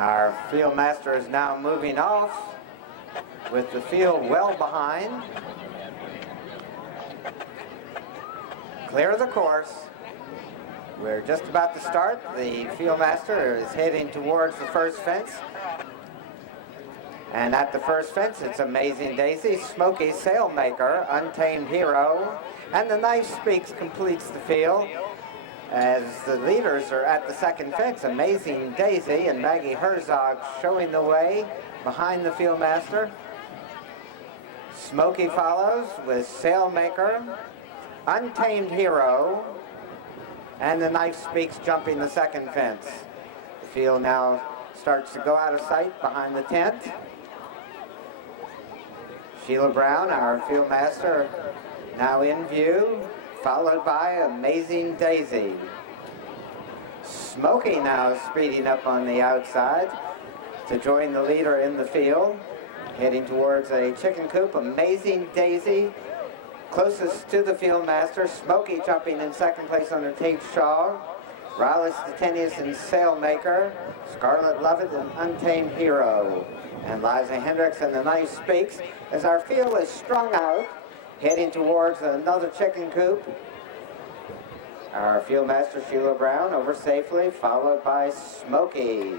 Our field master is now moving off with the field well behind. Clear of the course. We're just about to start. The field master is heading towards the first fence. And at the first fence, it's Amazing Daisy, Smoky, Sailmaker, Untamed Hero, and the Knife Speaks completes the field. As the leaders are at the second fence, Amazing Daisy and Maggie Herzog showing the way behind the field master. Smoky follows with Sailmaker, Untamed Hero, and the Knife Speaks jumping the second fence. The field now starts to go out of sight behind the tent. Sheila Brown, our field master, now in view, followed by Amazing Daisy. Smoky now speeding up on the outside to join the leader in the field, heading towards a chicken coop. Amazing Daisy closest to the field master. Smoky jumping in second place under Tate Shaw. Riley Stettenius and Sailmaker. Scarlet Lovett and Untamed Hero. And Liza Hendricks and the Knife Speaks as our field is strung out, heading towards another chicken coop. Our field master Sheila Brown over safely, followed by Smoky.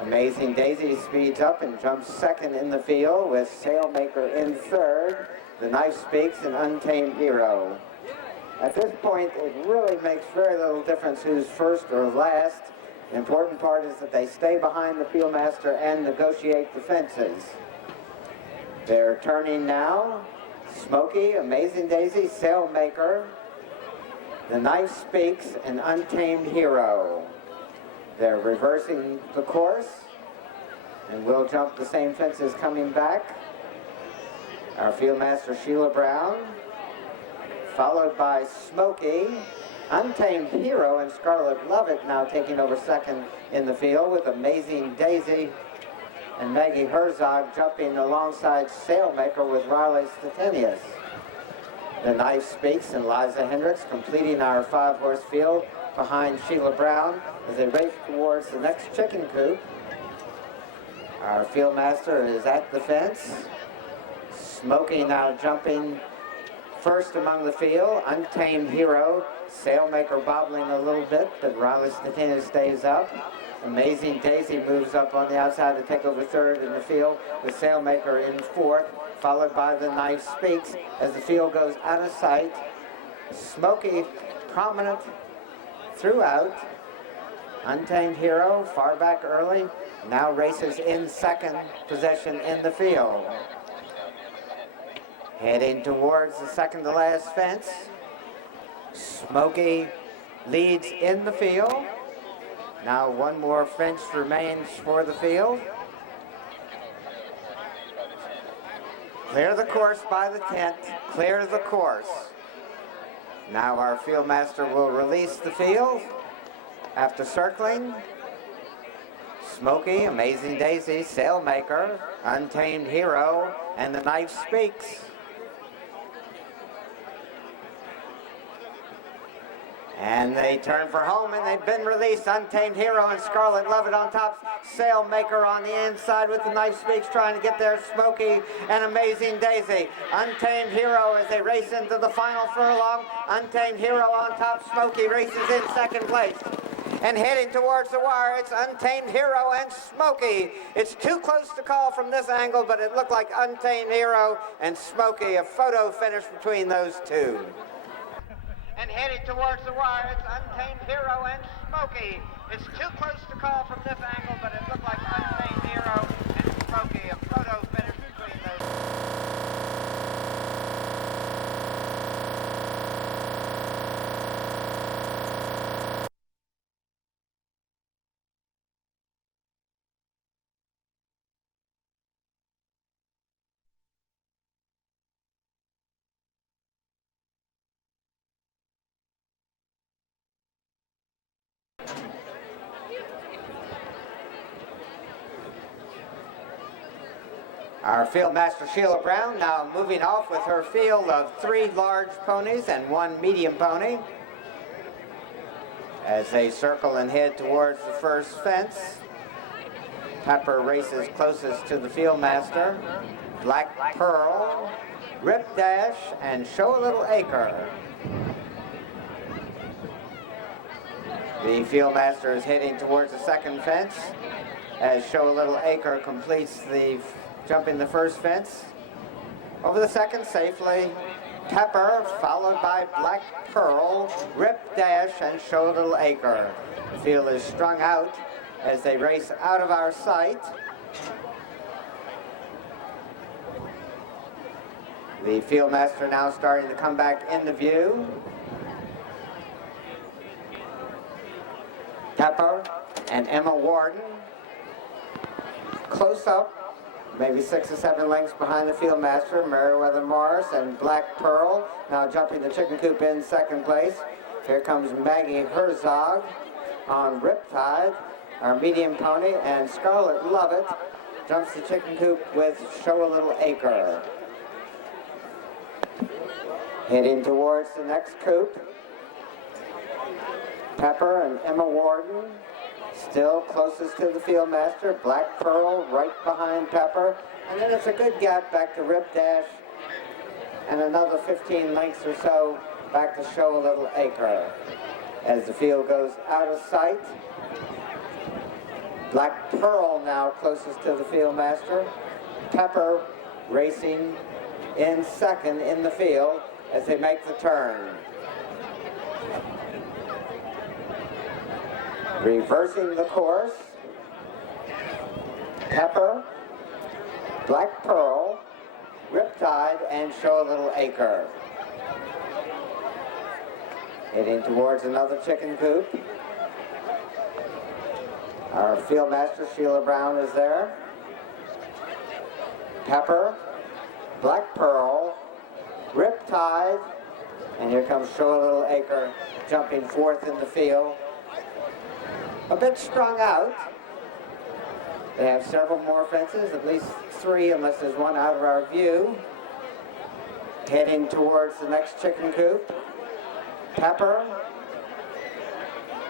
Amazing Daisy speeds up and jumps second in the field with Sailmaker in third. The Knife Speaks and Untamed Hero. At this point, it really makes very little difference who's first or last. The important part is that they stay behind the field master and negotiate the fences. They're turning now. Smoky, Amazing Daisy, Sailmaker, the Knife Speaks, and Untamed Hero. They're reversing the course and will jump the same fences coming back. Our field master Sheila Brown, followed by Smoky, Untamed Hero, and Scarlet Lovett now taking over second in the field with Amazing Daisy and Maggie Herzog jumping alongside Sailmaker with Riley Stettenius. The Knife Speaks and Liza Hendricks completing our 5-horse field behind Sheila Brown as they race towards the next chicken coop. Our field master is at the fence. Smoky now jumping first among the field. Untamed Hero, Sailmaker bobbling a little bit, but Riley Stettenius stays up. Amazing Daisy moves up on the outside to take over third in the field with Sailmaker in fourth, followed by the Knife Speaks as the field goes out of sight. Smoky prominent throughout. Untamed Hero far back early, now races in second position in the field. Heading towards the second to last fence. Smoky leads in the field. Now one more fence remains for the field. Clear the course by the tent, clear the course. Now our field master will release the field after circling. Smoky, Amazing Daisy, Sailmaker, Untamed Hero, and the Knife Speaks. And they turn for home, and they've been released. Untamed Hero and Scarlet Lovett on top. Sailmaker on the inside with the Knife Speaks trying to get there. Smoky and Amazing Daisy. Untamed Hero as they race into the final furlong. Untamed Hero on top. Smoky races in second place. And heading towards the wire, it's Untamed Hero and Smoky. It's too close to call from this angle, but it looked like Untamed Hero and Smoky. A photo finish between those two. And heading towards the wire, it's Untamed Hero and Smoky. It's too close to call from this angle, but it looked like Untamed Hero and Smoky. A photo finish between those. Our field master Sheila Brown now moving off with her field of 3 large ponies and 1 medium pony as they circle and head towards the first fence. Pepper races closest to the field master. Black Pearl, Rip Dash, and Show a Little Acre. The field master is heading towards the second fence as Show a Little Acre completes the jumping the first fence. Over the second safely, Pepper, followed by Black Pearl, Rip Dash, and Show a Little Acre. The field is strung out as they race out of our sight. The field master now starting to come back into view. Pepper and Emma Warden close up, maybe 6 or 7 lengths behind the field master. Meriwether Morris and Black Pearl now jumping the chicken coop in second place. Here comes Maggie Herzog on Riptide, our medium pony, and Scarlet Lovett jumps the chicken coop with Show a Little Acre. Heading towards the next coop, Pepper and Emma Warden still closest to the field master. Black Pearl right behind Pepper, and then it's a good gap back to Rip Dash and another 15 lengths or so back to Show a Little Acre. As the field goes out of sight, Black Pearl now closest to the field master. Pepper racing in second in the field as they make the turn. Reversing the course, Pepper, Black Pearl, Riptide, and Show a Little Acre. Heading towards another chicken coop. Our field master, Sheila Brown, is there. Pepper, Black Pearl, Riptide, and here comes Show a Little Acre jumping fourth in the field. A bit strung out. They have several more fences, at least 3 unless there's one out of our view. Heading towards the next chicken coop. Pepper,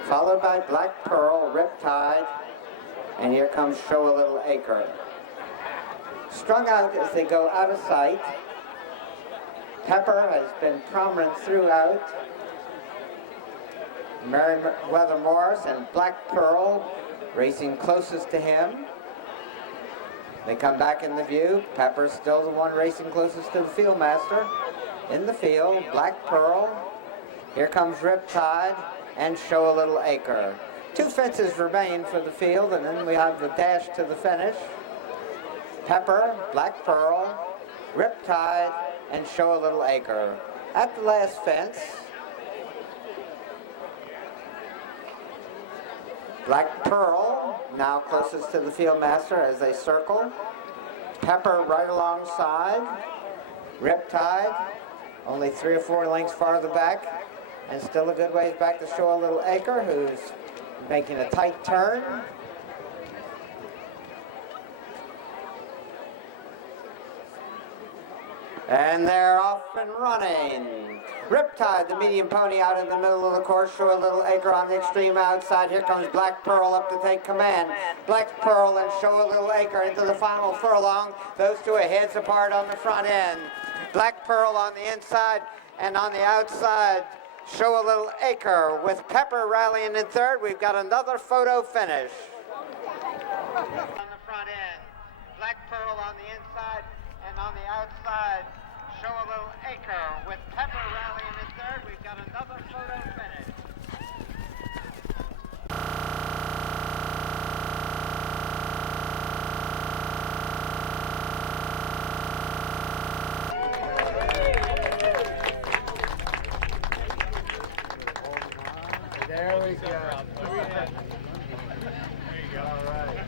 followed by Black Pearl, Riptide, and here comes Show a Little Acre. Strung out as they go out of sight. Pepper has been prominent throughout. Meriwether Morris and Black Pearl racing closest to him. They come back in the view. Pepper's still the one racing closest to the field master. In the field, Black Pearl. Here comes Riptide and Show a Little Acre. 2 fences remain for the field, and then we have the dash to the finish. Pepper, Black Pearl, Riptide, and Show a Little Acre. At the last fence, Black Pearl, now closest to the field master as they circle. Pepper right alongside. Riptide, only 3 or 4 lengths farther back, and still a good ways back to Show a Little Acre, who's making a tight turn. And they're off and running. Riptide, the medium pony, out in the middle of the course. Show a Little Acre on the extreme outside. Here comes Black Pearl up to take command. Black Pearl and Show a Little Acre into the final furlong. Those 2 are heads apart on the front end. Black Pearl on the inside, and on the outside, Show a Little Acre with Pepper rallying in third. We've got another photo finish. On the front end, Black Pearl on the inside, and on the outside, Show a Little Acre with Pepper rallying in third. We've got another photo finish. There we go. There you go. All right.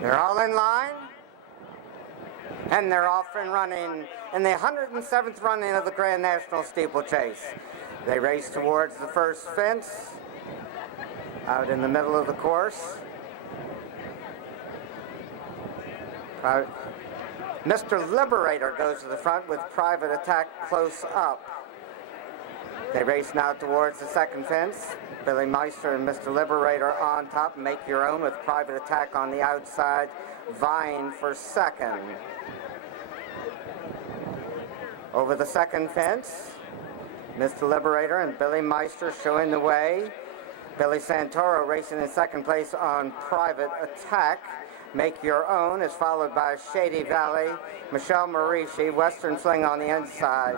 They're all in line. And they're off and running in the 107th running of the Grand National Steeplechase. They race towards the first fence out in the middle of the course. Mr. Liberator goes to the front with Private Attack close up. They race now towards the second fence. Billy Meister and Mr. Liberator on top. Make Your Own with Private Attack on the outside, vying for second. Over the second fence, Mr. Liberator and Billy Meister showing the way. Billy Santoro racing in second place on Private Attack. Make Your Own is followed by Shady Valley, Michelle Marici, Western Fling on the inside.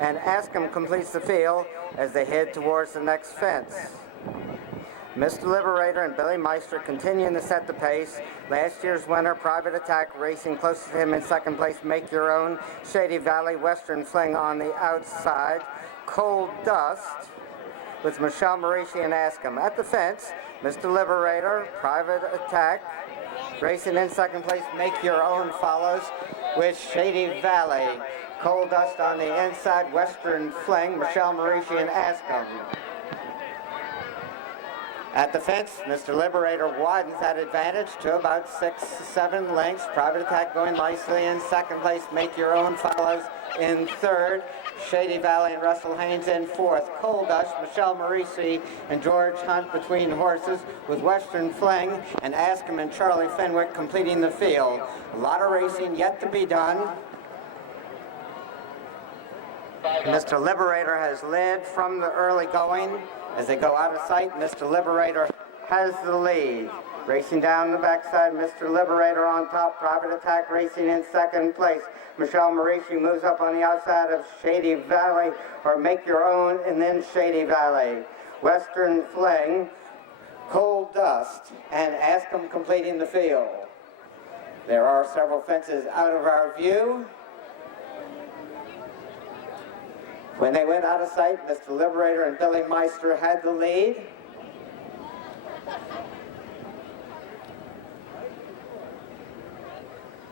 And Ask 'Em completes the field as they head towards the next fence. Mr. Liberator and Billy Meister continuing to set the pace. Last year's winner, Private Attack, racing closest to him in second place. Make Your Own, Shady Valley, Western Fling on the outside. Cold Dust with Michelle Marici and Ask 'Em. At the fence, Mr. Liberator, Private Attack, racing in second place. Make Your Own follows with Shady Valley. Cold Dust on the inside, Western Fling, Michelle Marici and Ask 'Em. At the fence, Mr. Liberator widens that advantage to about 6-7 lengths. Private Attack going nicely in second place. Make Your Own follows in third. Shady Valley and Russell Haynes in fourth. Cold Dust, Michelle Marici and George Hunt between horses with Western Fling and Ask 'Em and Charlie Fenwick completing the field. A lot of racing yet to be done. Mr. Liberator has led from the early going. As they go out of sight, Mr. Liberator has the lead. Racing down the backside, Mr. Liberator on top, Private Attack racing in second place. Michelle Marici moves up on the outside of Shady Valley, or Make Your Own, and then Shady Valley. Western Fling, Cold Dust, and Ask 'Em completing the field. There are several fences out of our view. When they went out of sight, Mr. Liberator and Billy Meister had the lead.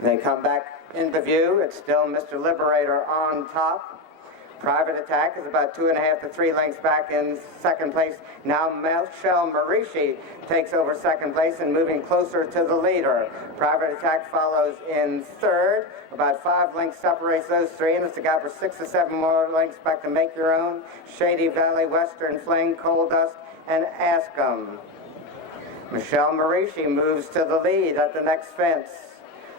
They come back into view. It's still Mr. Liberator on top. Private Attack is about 2.5 to 3 lengths back in second place. Now Michelle Marici takes over second place and moving closer to the leader. Private Attack follows in third. About 5 lengths separates those three, and it's a gap for 6 to 7 more lengths back to Make Your Own, Shady Valley, Western Fling, Cold Dust, and Ask 'Em. Michelle Marici moves to the lead at the next fence.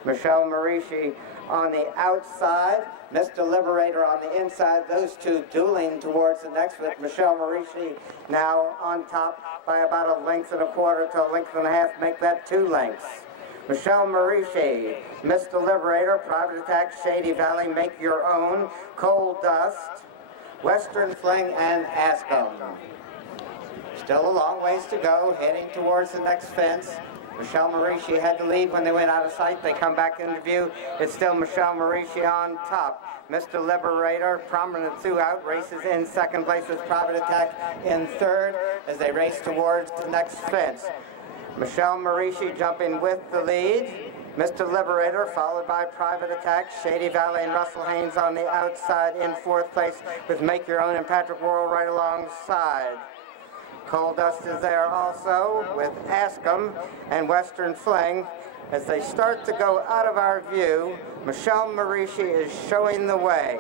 Michelle Marici on the outside, Mr. Liberator on the inside, those two dueling towards the next with Michelle Marici now on top by about 1.25 to 1.5, make that 2 lengths. Michelle Marici, Mr. Liberator, Private Attack, Shady Valley, Make Your Own, Cold Dust, Western Fling, and Ask 'Em. Still a long ways to go, heading towards the next fence. Michelle Marici had the lead when they went out of sight. They come back into view. It's still Michelle Marici on top. Mr. Liberator, prominent throughout, races in second place with Private Attack in third as they race towards the next fence. Michelle Marici jumping with the lead. Mr. Liberator followed by Private Attack, Shady Valley and Russell Haynes on the outside in fourth place with Make Your Own and Patrick Worrell right alongside. Cold Dust is there also with Ask 'Em and Western Fling. As they start to go out of our view, Michelle Marici is showing the way.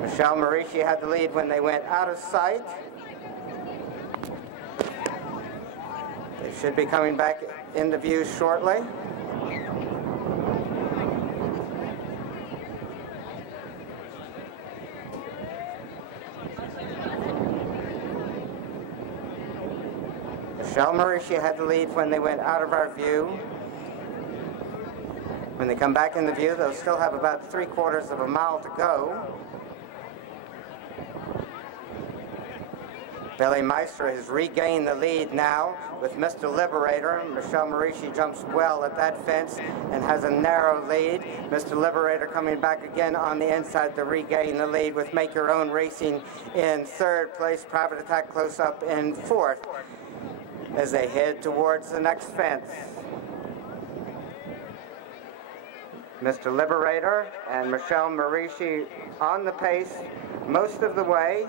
Michelle Marici had the lead when they went out of sight. They should be coming back into view shortly. Michelle Marici had the lead when they went out of our view. When they come back into view, they'll still have about 3/4 of a mile to go. Billy Meister has regained the lead now with Mr. Liberator. Michelle Marici jumps well at that fence and has a narrow lead. Mr. Liberator coming back again on the inside to regain the lead with Make Your Own racing in third place. Private Attack close up in fourth. as they head towards the next fence. Mr. Liberator and Michelle Marici on the pace most of the way.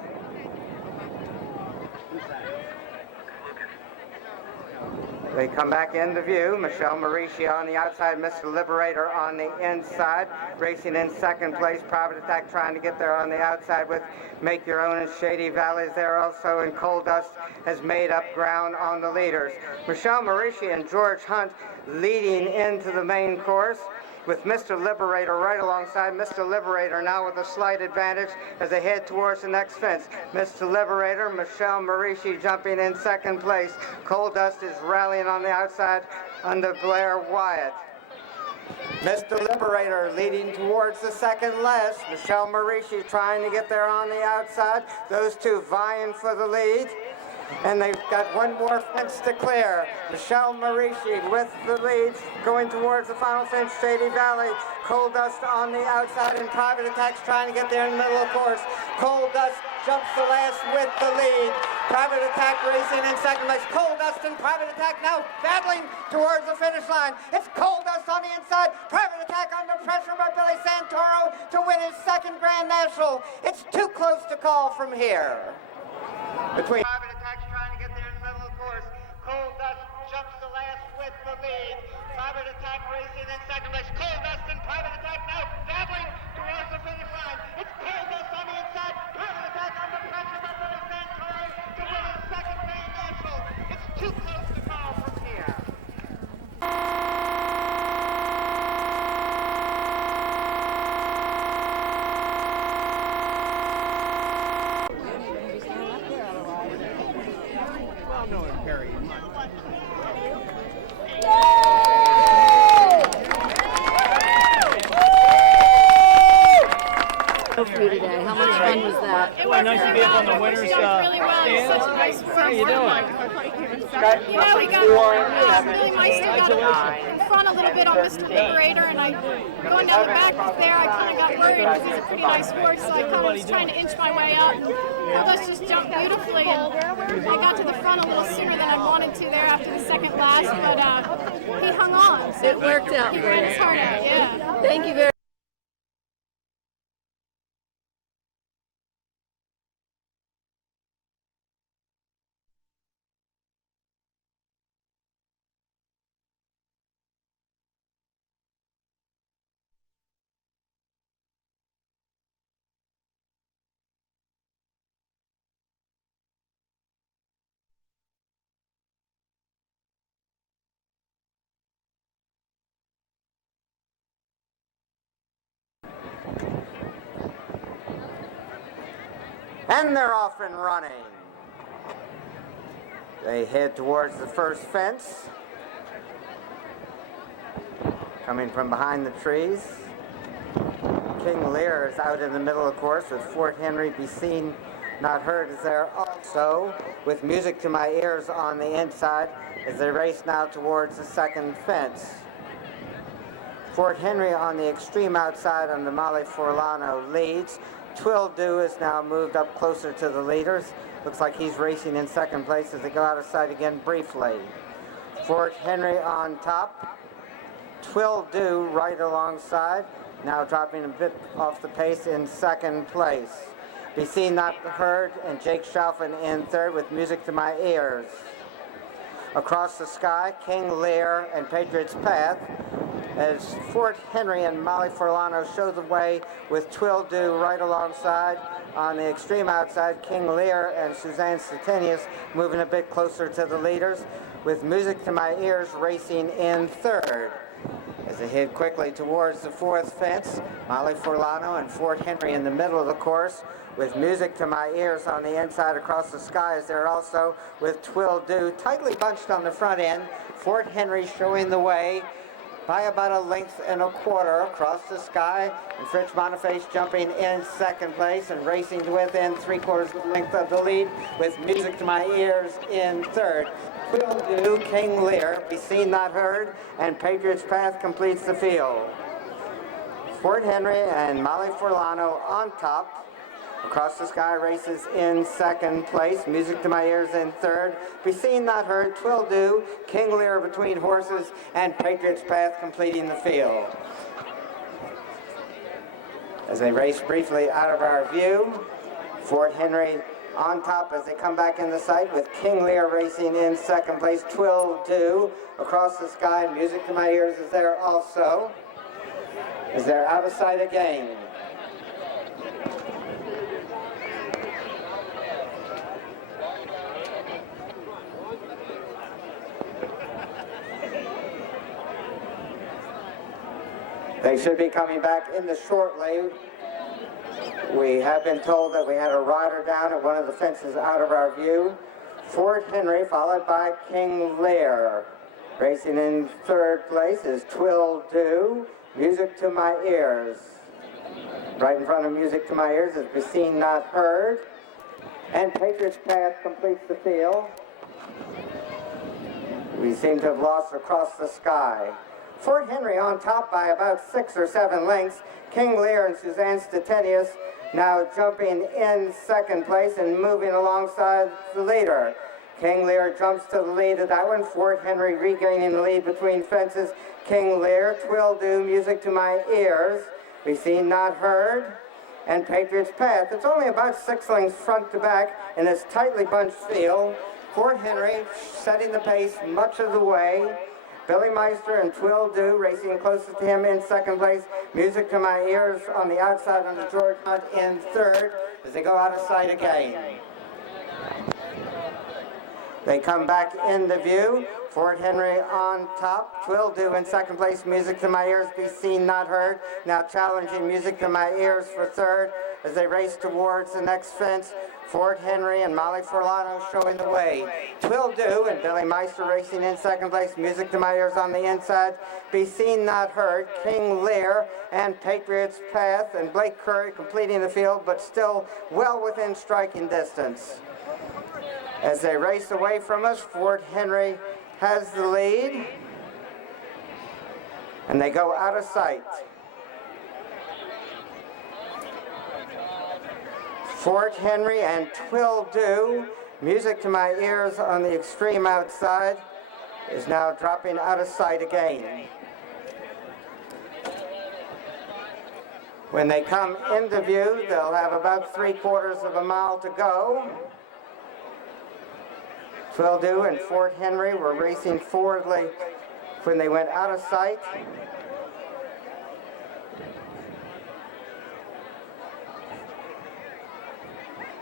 They come back into view. Michelle Marici on the outside, Mr. Liberator on the inside. Racing in second place, Private Attack trying to get there on the outside with Make Your Own and Shady Valleys there also, and Coal Dust has made up ground on the leaders. Michelle Marici and George Hunt leading into the main course, with Mr. Liberator right alongside. Mr. Liberator now with a slight advantage as they head towards the next fence. Mr. Liberator, Michelle Marici jumping in second place. Coal Dust is rallying on the outside under Blair Wyatt. Mr. Liberator leading towards the second last. Michelle Marici trying to get there on the outside. Those two vying for the lead. And they've got one more fence to clear. Michelle Marici with the lead going towards the final fence, Shady Valley. Coal Dust on the outside, and Private Attack's trying to get there in the middle of the course. Coal Dust jumps the last with the lead. Private Attack racing in second place. Coal Dust and Private Attack now battling towards the finish line. It's Coal Dust on the inside. Private Attack under pressure by Billy Santoro to win his second Grand National. It's too close to call from here. Between Private Attack's trying to get there in the middle of the course. Coal Dust jumps the last with the lead. Private Attack racing in second place. Coal Dust and Private Attack now battling towards the finish line. It's Coal Dust on the inside. Private Attack under pressure by Billy Santoro to win his second Grand National. It's too close to call from here. For you today. How much fun was that? It was nice to be up on the winners really well. stand. How you doing? Yeah, we got really nice to go in front a little bit on Mr. Liberator, and I going down the back there, I kind of got worried because he's a pretty nice horse, so I kind of was trying to inch my way up. Let's just jump beautifully, and I got to the front a little sooner than I wanted to there after the second last, but he hung on. So it worked out. He ran his heart out, yeah. Thank you very much. And they're off and running. They head towards the first fence. Coming from behind the trees. King Lear is out in the middle of the course with Fort Henry Be Seen Not Heard is there also, with Music to My Ears on the inside as they race now towards the second fence. Fort Henry on the extreme outside under Molly Forlano leads. Twill Do is now moved up closer to the leaders. Looks like he's racing in second place as they go out of sight again briefly. Fort Henry on top. Twill Do right alongside. Now dropping a bit off the pace in second place. Be Seen Not Heard and Jake Schaufman in third with Music to My Ears. Across the sky, King Lear and Patriot's Path, as Fort Henry and Molly Forlano show the way with Twill Do right alongside. On the extreme outside, King Lear and Suzanne Stettinius moving a bit closer to the leaders, with Music to My Ears racing in third. As they head quickly towards the fourth fence, Molly Forlano and Fort Henry in the middle of the course, with Music to My Ears on the inside across the sky is there also, with Twill Do tightly bunched on the front end. Fort Henry showing the way by about a length and a quarter across the sky, and Fritz Boniface jumping in second place and racing to within 3/4 of the length of the lead, with Music to My Ears in third. Twill Do, King Lear, Be Seen Not Heard, and Patriot's Path completes the field. Fort Henry and Molly Forlano on top, Across the Sky races in second place. Music to My Ears in third. Be Seen Not Heard, Twill Do, King Lear Between Horses, and Patriot's Path completing the field. As they race briefly out of our view, Fort Henry on top as they come back in the sight with King Lear racing in second place. Twill Do, Across the Sky, and Music to My Ears is there also, as they're out of sight again. They should be coming back in the shortly. We have been told that we had a rider down at one of the fences out of our view. Fort Henry, followed by King Lear. Racing in third place is Twill Do, Music to My Ears. Right in front of Music to My Ears is Be Seen Not Heard. And Patriot's Path completes the field. We seem to have lost Across the Sky. Fort Henry on top by about 6 or 7 lengths. King Lear and Suzanne Steeplechase now jumping in second place and moving alongside the leader. King Lear jumps to the lead of that one. Fort Henry regaining the lead between fences. King Lear, Twill Do, Music to My Ears, Be Seen Not Heard, and Patriot's Path. It's only about 6 lengths front to back in this tightly bunched field. Fort Henry setting the pace much of the way. Billy Meister and Twill Do racing closest to him in second place. Music to My Ears on the outside under George Hunt in third as they go out of sight again. They come back into view. Fort Henry on top. Twill Do in second place. Music to My Ears, Be Seen Not Heard. Now challenging Music to My Ears for third as they race towards the next fence. Fort Henry and Molly Furlano showing the way. Twill Do and Billy Meister racing in second place. Music to My Ears on the inside. Be Seen Not Heard, King Lear, and Patriot's Path, and Blake Curry completing the field, but still well within striking distance. As they race away from us, Fort Henry has the lead, and they go out of sight. Fort Henry and Twill Do, Music to My Ears on the extreme outside, is now dropping out of sight again. When they come into view, they'll have about 3/4 of a mile to go. Twill Do and Fort Henry were racing forwardly when they went out of sight.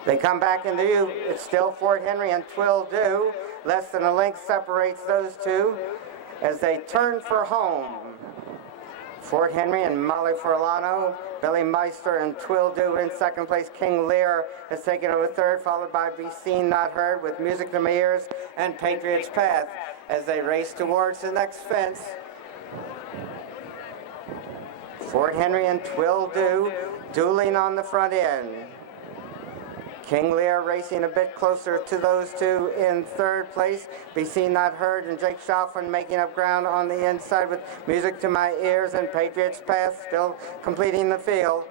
They come back into view. It's still Fort Henry and Twill Do. Less than a length separates those two as they turn for home. Fort Henry and Molly Furlano, Billy Meister and Twill Do in second place. King Lear has taken over third, followed by Be Seen Not Heard with Music to My Ears and Patriot's Path as they race towards the next fence. Fort Henry and Twill Do dueling on the front end. King Lear racing a bit closer to those two in third place. Be Seen Not Heard and Jake Schaufman making up ground on the inside with Music to My Ears and Patriot's Path still completing the field.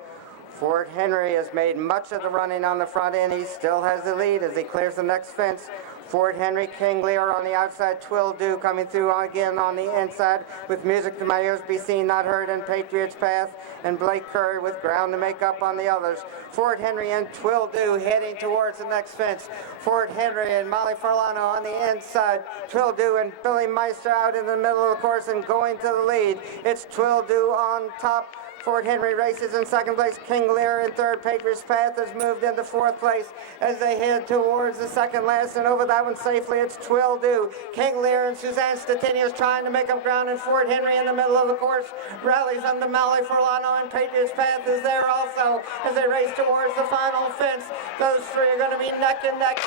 Fort Henry has made much of the running on the front end. He still has the lead as he clears the next fence. Fort Henry, King Lear on the outside, Twill Do coming through again on the inside with Music to My Ears, Be Seen Not Heard, and Patriot's Path, and Blake Curry with ground to make up on the others. Fort Henry and Twill Do heading towards the next fence. Fort Henry and Molly Furlano on the inside. Twill Do and Billy Meister out in the middle of the course and going to the lead. It's Twill Do on top. Fort Henry races in second place. King Lear in third. Patriot's Path has moved into fourth place as they head towards the second last, and over that one safely it's Twill Do. King Lear and Suzanne Steeplechase trying to make up ground, and Fort Henry in the middle of the course rallies under Molly Furlano, and Patriot's Path is there also as they race towards the final fence. Those three are going to be neck and neck.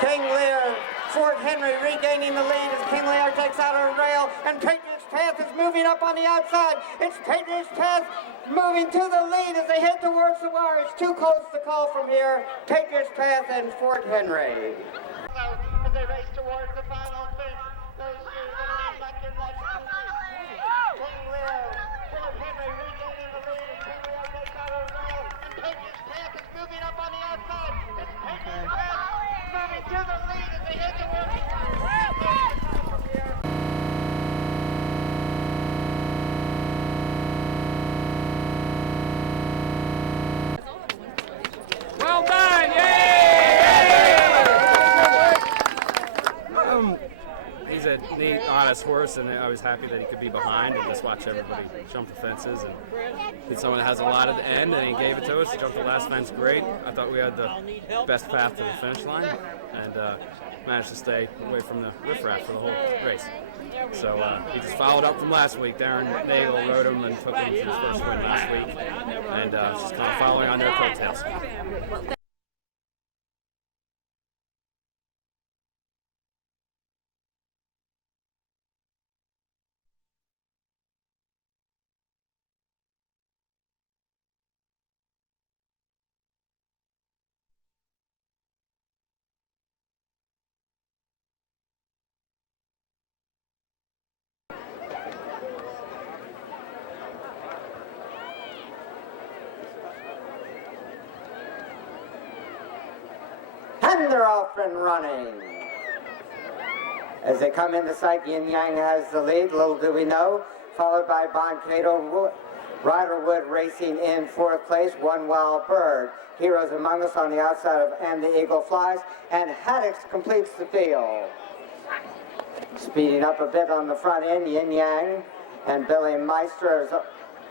King Lear, Fort Henry regaining the lead as King Lear takes out a rail, and Patriot's Path is moving up on the outside. It's Patriot's Path moving to the lead as they head towards the wire. It's too close to call from here. Patriot's Path and Fort Henry. As they race towards the final fence, those three are going to be neck and neck. King Lear, Fort Henry regaining the lead, and King Lear takes out a rail, and Patriot's Path is for us, and I was happy that he could be behind and just watch everybody jump the fences. And he's someone that has a lot at the end, and he gave it to us. He jumped the last fence great. I thought we had the best path to the finish line, and managed to stay away from the riffraff for the whole race. So he just followed up from last week. Darren Nagel rode him and took him to his first win last week, and just kind of following on their coattails. And they're off and running. As they come into sight, Yin Yang has the lead, little do we know, followed by Boncato, Riderwood racing in fourth place, One Wild Bird. Heroes Among Us on the outside of And the Eagle Flies, and Haddix completes the field. Speeding up a bit on the front end, Yin Yang and Billy Meister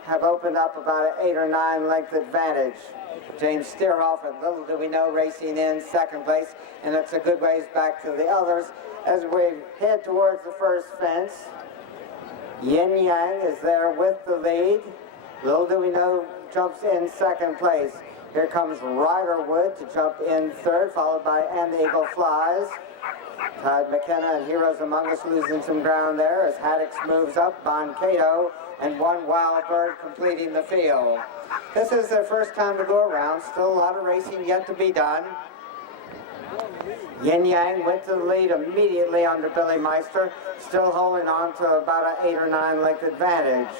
have opened up about an 8 or 9 length advantage. James Steerhoff and little do we know racing in second place, and it's a good ways back to the others as we head towards the first fence. Yin Yang is there with the lead. Little do we know jumps in second place. Here comes Riderwood to jump in third, followed by And the Eagle Flies. Todd McKenna and Heroes Among Us losing some ground there as Haddix moves up, Boncato and One Wild Bird completing the field. This is their first time to go around, still a lot of racing yet to be done. Yin Yang went to the lead immediately under Billy Meister, still holding on to about an 8 or 9 length advantage.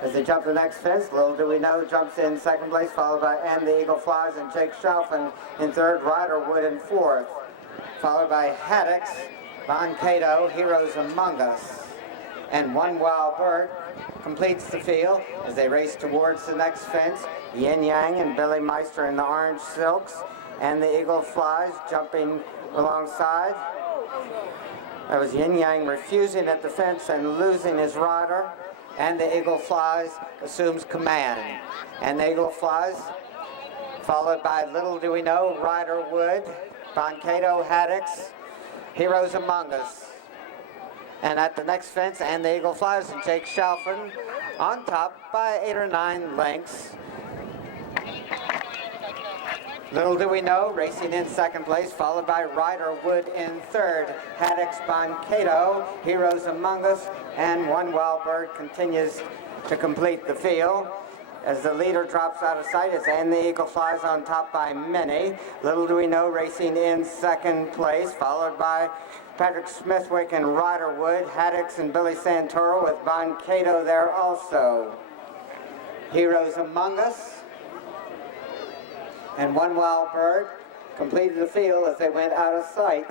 As they jump the next fence, little do we know jumps in second place, followed by And the Eagle Flies and Jake Shelfin in third, Riderwood in fourth, followed by Haddix, Boncato, Heroes Among Us, and One Wild Bird completes the field as they race towards the next fence. Yin Yang and Billy Meister in the orange silks, and the Eagle Flies jumping alongside. That was Yin Yang refusing at the fence and losing his rider, and the Eagle Flies assumes command. And the Eagle Flies, followed by little do we know, Riderwood, Boncato, Haddix, Heroes Among Us. And at the next fence, And the Eagle Flies and Jake Shelfin on top by 8 or 9 lengths. Little do we know, racing in second place, followed by Riderwood in third, Haddix, Boncato, Heroes Among Us, and One Wild Bird continues to complete the field. As the leader drops out of sight, it's And the Eagle Flies on top by many. Little do we know, racing in second place, followed by Patrick Smithwick and Riderwood, Haddix and Billy Santoro with Boncato there also. Heroes Among Us and One Wild Bird completed the field as they went out of sight.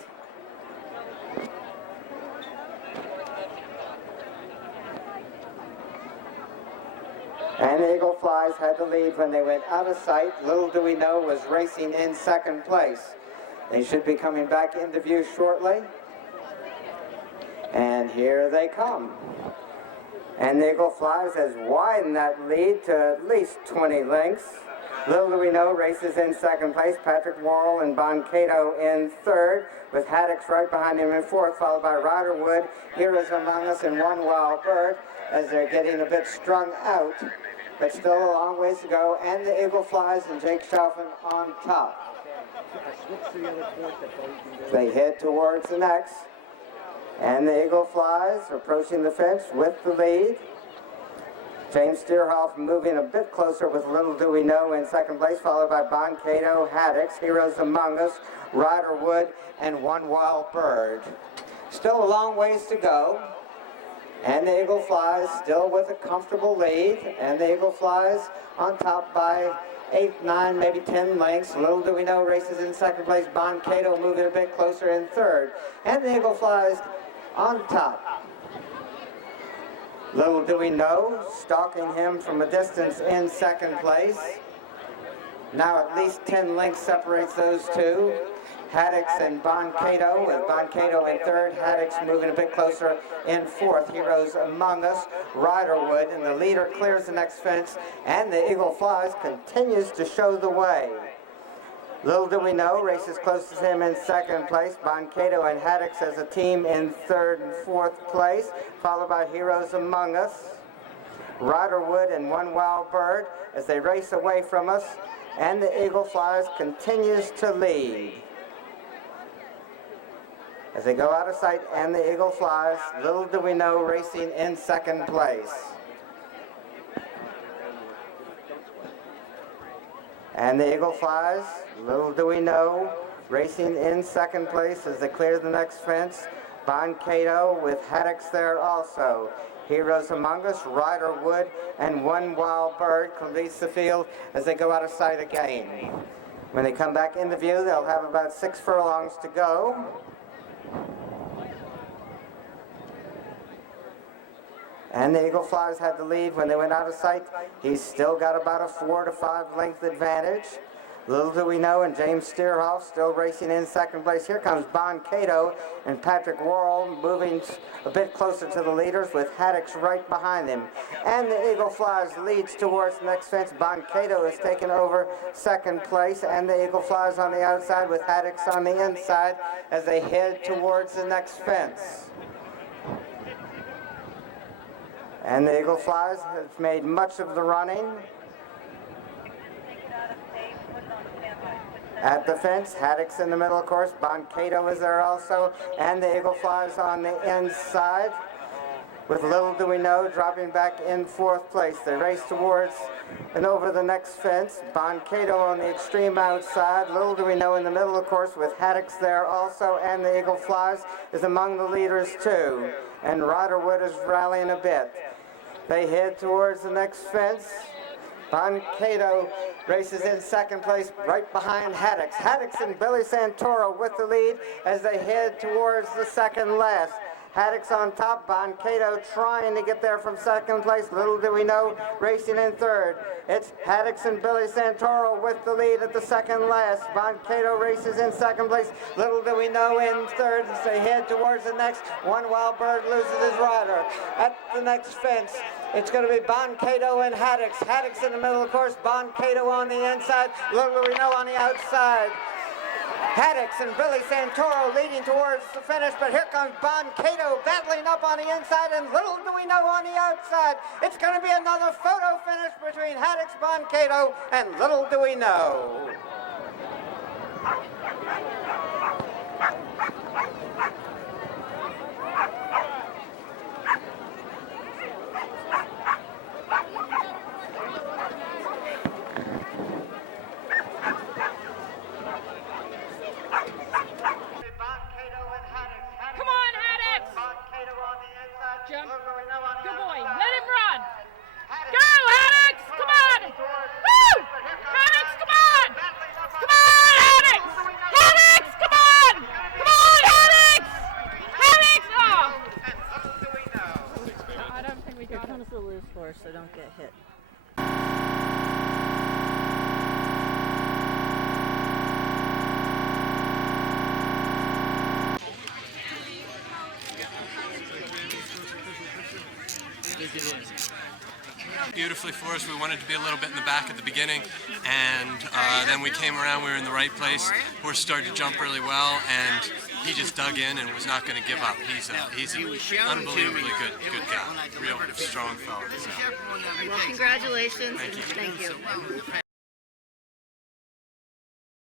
And the Eagle Flies had the lead when they went out of sight. Little do we know was racing in second place. They should be coming back into view shortly. And here they come. And the Eagle Flies has widened that lead to at least 20 lengths. Little do we know races in second place, Patrick Worrell and Boncato in third, with Haddix right behind him in fourth, followed by Riderwood, Heroes Among Us, and One Wild Bird as they're getting a bit strung out, but still a long ways to go. And the Eagle Flies and Jake Shelfin on top. They head towards the next. And the Eagle Flies approaching the fence with the lead. James Steerhoff moving a bit closer with Little Do We Know in second place, followed by Boncato, Haddix, Heroes Among Us, Riderwood, and One Wild Bird. Still a long ways to go. And the Eagle Flies still with a comfortable lead. And the Eagle Flies on top by 8, 9, maybe 10 lengths. Little do we know races in second place. Boncato moving a bit closer in third. And the Eagle Flies on top. Little do we know, stalking him from a distance in second place. Now at least 10 lengths separates those two. Haddix and Boncato, with Boncato in third, Haddix moving a bit closer in fourth. Heroes Among Us, Riderwood, and the leader clears the next fence, and the Eagle Flies continues to show the way. Little do we know, races closest to him in second place, Boncato and Haddix as a team in third and fourth place, followed by Heroes Among Us, Riderwood, and One Wild Bird as they race away from us, and the Eagle Flies continues to lead. As they go out of sight, and the Eagle Flies, little do we know, racing in second place. And the Eagle Flies, little do we know, racing in second place as they clear the next fence. Boncato with Haddix there also. Heroes Among Us, Riderwood, and One Wild Bird completes the field as they go out of sight again. When they come back into view, they'll have about 6 furlongs to go. And the Eagle Flies had the lead when they went out of sight. He's still got about a 4 to 5 length advantage. Little do we know, and James Steerhoff still racing in second place. Here comes Boncato and Patrick Worrell moving a bit closer to the leaders with Haddix right behind them. And the Eagle Flies leads towards the next fence. Boncato has taken over second place, and the Eagle Flies on the outside with Haddix on the inside as they head towards the next fence. And the Eagle Flies has made much of the running. At the fence, Haddix in the middle, of course. Boncato is there also, and the Eagle Flies on the inside. With little do we know, dropping back in fourth place. They race towards and over the next fence. Boncato on the extreme outside. Little do we know in the middle, of course, with Haddix there also, and the Eagle Flies is among the leaders too. And Riderwood is rallying a bit. They head towards the next fence. Boncato races in second place right behind Haddix. Haddix and Billy Santoro with the lead as they head towards the second last. Haddix on top, Boncato trying to get there from second place. Little do we know, racing in third. It's Haddix and Billy Santoro with the lead at the second last. Boncato races in second place. Little do we know, in third as they head towards the next. One Wild Bird loses his rider. At the next fence, it's going to be Boncato and Haddix. Haddix in the middle, of course, Boncato on the inside. Little do we know on the outside. Haddix and Billy Santoro leading towards the finish, but here comes Boncato battling up on the inside, and little do we know on the outside. It's going to be another photo finish between Haddix, Boncato, and little do we know. Good boy. Let him run. Go, Haddix. Come on. Woo! Haddix, come on. Come on, Haddix. Haddix, come on. Come on, Haddix. Haddix. Oh. I don't think we got it. Here comes the loose horse, so don't get hit. Beautifully for us. We wanted to be a little bit in the back at the beginning, and then we came around. We were in the right place. Horse started to jump really well, and he just dug in and was not going to give up. He's an unbelievably good guy, real strong fellow. So. Well, congratulations. Thank you. Thank you.